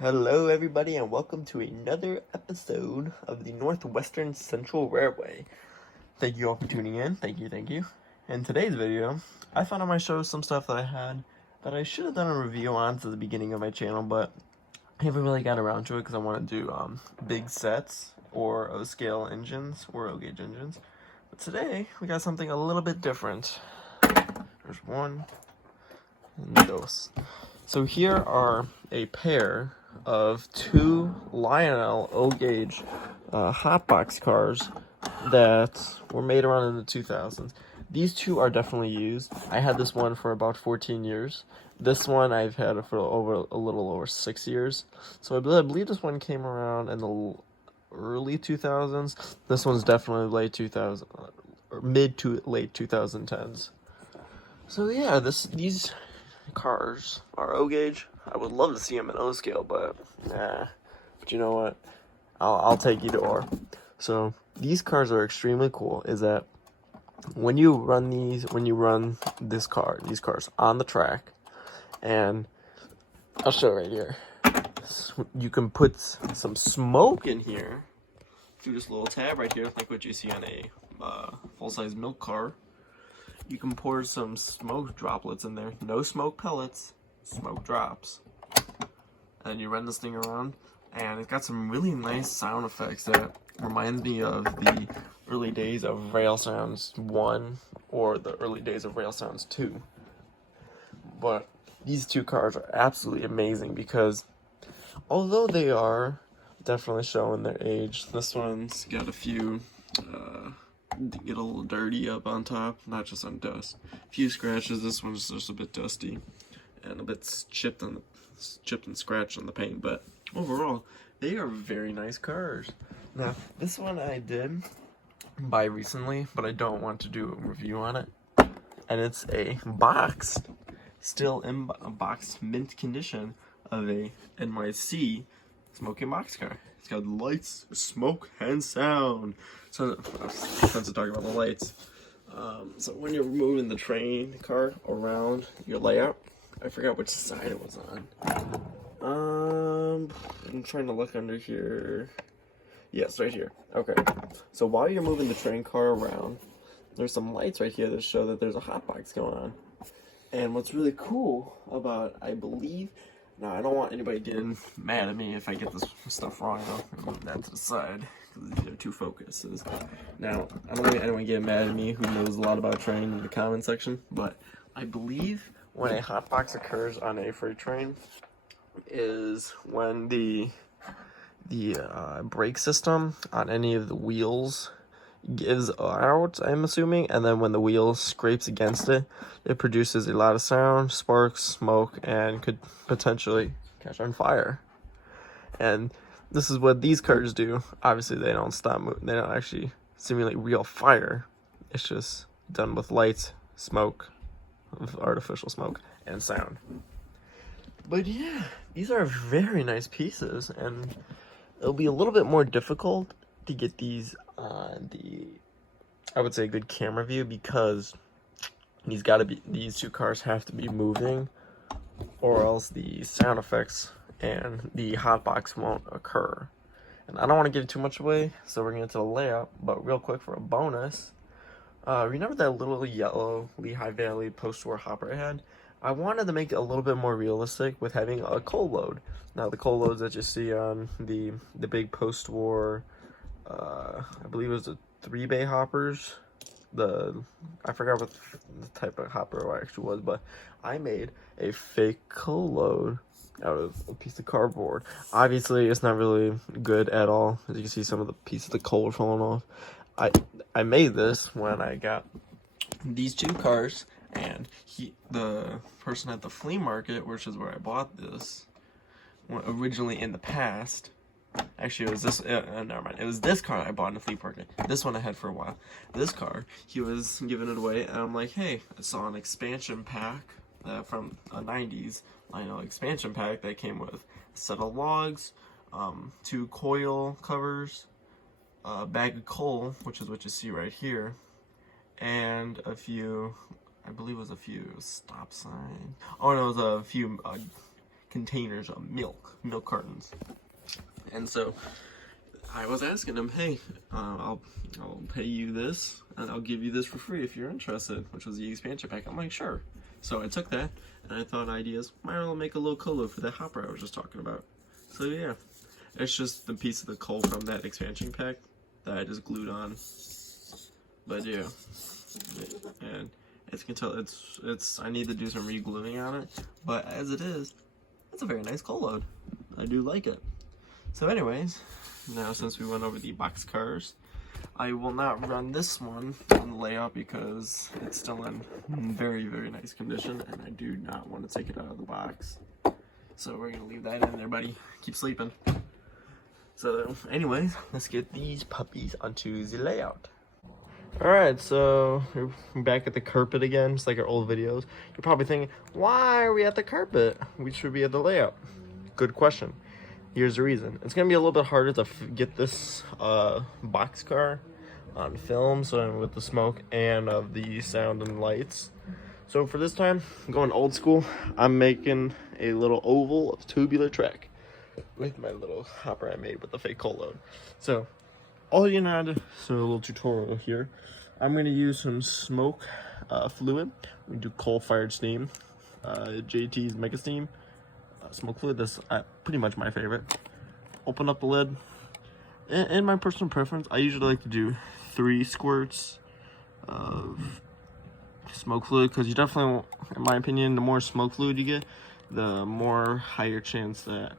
Hello, everybody, and welcome to another episode of the Northwestern Central Railway. Thank you all for tuning in. Thank you. In today's video, I thought I might show some stuff that I had that I should have done a review on to the beginning of my channel, but I haven't really got around to it because I want to do big sets or O-scale engines or O-gauge engines. But today, we got something a little bit different. There's one and those. So here are a pair of two Lionel O-gauge hotbox cars that were made around in the 2000s. These two are definitely used. I had this one for about 14 years. This one I've had it for a little over 6 years. So I believe this one came around in the early 2000s. This one's definitely late 2000 or mid to late 2010s. So yeah, these cars are O-gauge. I would love to see them in O-scale, but nah. But you know what? I'll take either or. So these cars are extremely cool. Is that when you run these cars on the track, and I'll show right here. You can put some smoke in here through this little tab right here, like what you see on a full-size milk car. You can pour some smoke droplets in there. No smoke pellets, smoke drops. And you run this thing around, and it's got some really nice sound effects that reminds me of the early days of Rail Sounds 1 or the early days of Rail Sounds 2. But these two cars are absolutely amazing because although they are definitely showing their age, this one's got a few get a little dirty up on top, not just on dust. A few scratches. This one's just a bit dusty and a bit chipped and scratched on the paint, but overall they are very nice cars. Now this one I did buy recently, but I don't want to do a review on it, and it's a still in boxed mint condition of a NYC smoking box car. It's got lights, smoke, and sound. So, since to talk about the lights, so when you're moving the train car around your layout, I forgot which side it was on. I'm trying to look under here. Yes, right here. Okay. So while you're moving the train car around, there's some lights right here that show that there's a hotbox going on. And what's really cool about, I believe, now I don't want anybody getting mad at me if I get this stuff wrong. I'll move that to the side because these are two focuses. Now, I don't want anyone getting mad at me who knows a lot about train in the comment section, but I believe when a hotbox occurs on a freight train is when the brake system on any of the wheels gives out, I'm assuming, and then when the wheel scrapes against it, it produces a lot of sound, sparks, smoke, and could potentially catch on fire. And this is what these cars do. Obviously, they don't stop moving. They don't actually simulate real fire. It's just done with lights, smoke, artificial smoke, and sound. But yeah, these are very nice pieces, and it'll be a little bit more difficult to get these on I would say, good camera view, because these two cars have to be moving, or else the sound effects and the hotbox won't occur. And I don't want to give too much away, so we're gonna get to the layout. But real quick, for a bonus, remember that little yellow Lehigh Valley post-war hopper I had? I wanted to make it a little bit more realistic with having a coal load. Now the coal loads that you see on the big post-war, I believe it was the 3-bay hoppers. I forgot what the type of hopper it actually was, but I made a fake coal load out of a piece of cardboard. Obviously, it's not really good at all. As you can see, some of the pieces of coal are falling off. I made this when I got these two cars, and the person at the flea market, which is where I bought this, originally in the past. Actually, it was this, never mind. It was this car I bought in the flea market. This one I had for a while. This car, he was giving it away, and I'm like, hey, I saw an expansion pack from a 90s, expansion pack that came with a set of logs, 2 coil covers, a bag of coal, which is what you see right here, and a few, I believe it was a few stop signs. Oh no, it was a few containers of milk cartons. And so I was asking him, hey, I'll pay you this, and I'll give you this for free if you're interested, which was the expansion pack. I'm like, sure. So I took that, and I thought ideas, might as well make a little colo for the hopper I was just talking about. So yeah, it's just the piece of the coal from that expansion pack that I just glued on. But yeah, and as you can tell, I need to do some re-gluing on it, but as it is, it's a very nice coal load. I do like it. So anyways, now since we went over the box cars, I will not run this one on the layout because it's still in very, very nice condition, and I do not want to take it out of the box. So we're going to leave that in there, buddy. Keep sleeping. So anyways, let's get these puppies onto the layout. Alright, so we're back at the carpet again, just like our old videos. You're probably thinking, why are we at the carpet? We should be at the layout. Good question. Here's the reason. It's going to be a little bit harder to get this box car on film, so with the smoke and of the sound and lights. So for this time, I'm going old school. I'm making a little oval of tubular track with my little hopper I made with the fake coal load. So all you need, so a little tutorial here. I'm going to use some smoke fluid. We do coal-fired steam, JT's Mega Steam. Smoke fluid, that's pretty much my favorite. Open up the lid. In my personal preference, I usually like to do 3 squirts of smoke fluid, because you definitely won't, in my opinion, the more smoke fluid you get, the more higher chance that,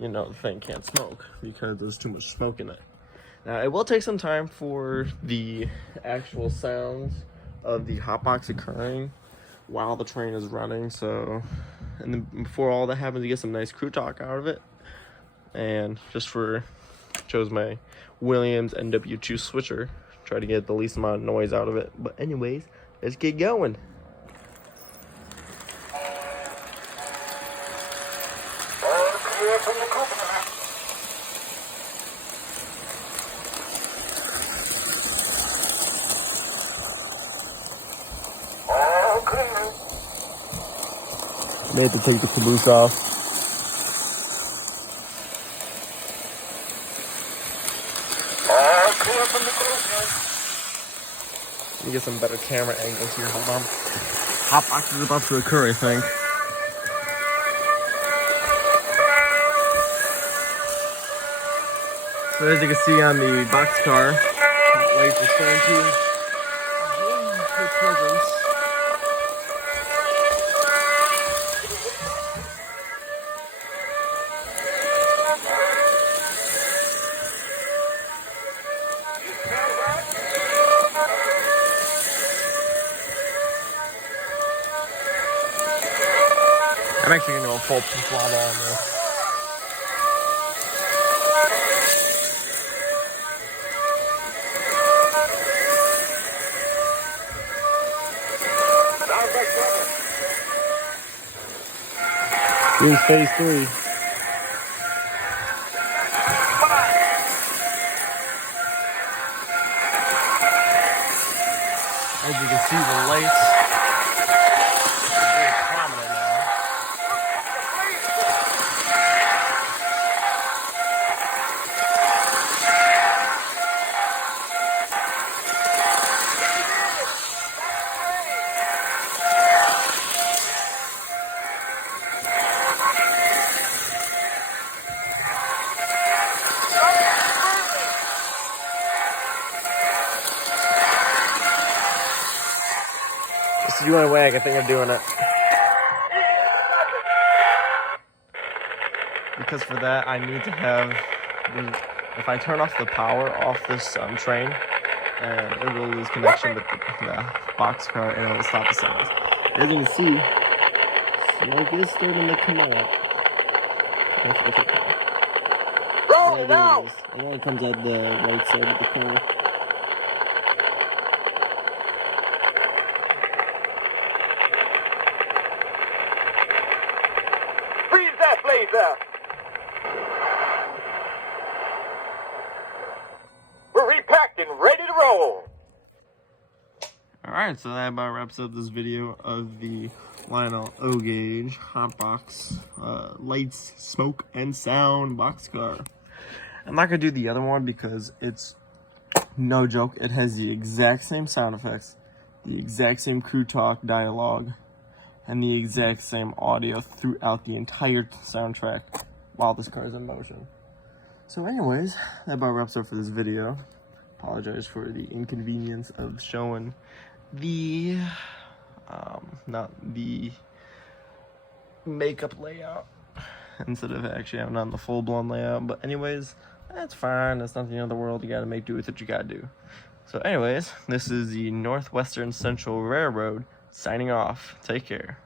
you know, the thing can't smoke because there's too much smoke in it. Now, it will take some time for the actual sounds of the hotbox occurring while the train is running, so, and then before all that happens, you get some nice crew talk out of it. And just chose my Williams NW2 switcher, try to get the least amount of noise out of it. But anyways, let's get going. May have to take the caboose off. Let me get some better camera angles here. Hold on. Hotbox is about to occur, I think. So as you can see on the boxcar, lights are starting to take presence. I'm actually gonna go full throttle on this. Here's phase 3. As you can see, the lights are very prominent now. This is doing a wag, I think I'm doing it. Because for that, I need to have, if I turn off the power off this train, it will lose connection with the boxcar and it will stop the sounds. As you can see, smoke is starting to come out. Roll it out! It only comes out the right side of the car. Freeze that blaze up! We're repacked and ready to roll! Alright, so that about wraps up this video of the Lionel O-Gauge Hotbox Lights, Smoke, and Sound boxcar. I'm not going to do the other one because it's no joke. It has the exact same sound effects, the exact same crew talk dialogue, and the exact same audio throughout the entire soundtrack while this car is in motion. So anyways, that about wraps up for this video. Apologize for the inconvenience of showing the not the makeup layout instead of actually having on the full-blown layout, but anyways, that's fine. That's not the end of the world. You gotta make do with what you gotta do. So anyways, this is the Northwestern Central Railroad signing off. Take care.